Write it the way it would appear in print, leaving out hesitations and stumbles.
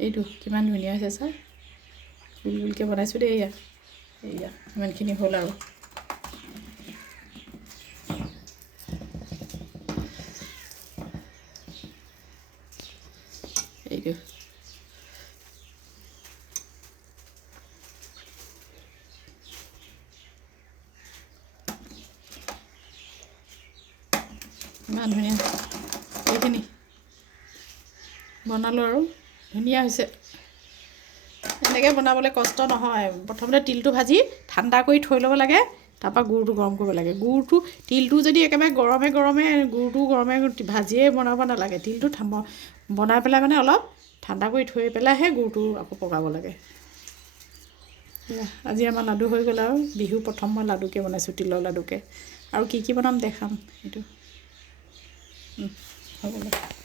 এইটো কিমান ধুনীয়া হৈছে ছাৰ গোল গোলকৈ বনাইছোঁ দেই এয়া ইমানখিনি হ'ল আৰু এইটো ইমান ধুনীয়া এইখিনি বনালোঁ আৰু ধুনীয়া হৈছে এনেকৈ বনাবলৈ কষ্ট নহয় প্ৰথমতে তিলটো ভাজি ঠাণ্ডা কৰি থৈ ল'ব লাগে তাৰপৰা গুড়টো গৰম কৰিব লাগে তিলটো যদি একেবাৰে গৰমে গুড়টো গৰমে ভাজিয়ে বনাব নালাগে তিলটো বনাই পেলাই মানে অলপ ঠাণ্ডা কৰি থৈ পেলাইহে গুড়টো আকৌ পগাব লাগে আজি আমাৰ লাডু হৈ গ'ল আৰু বিহু প্ৰথম মই লাডুকে বনাইছোঁ তিলৰ লাডুকে আৰু কি বনাম দেখাম এইটো হ'ব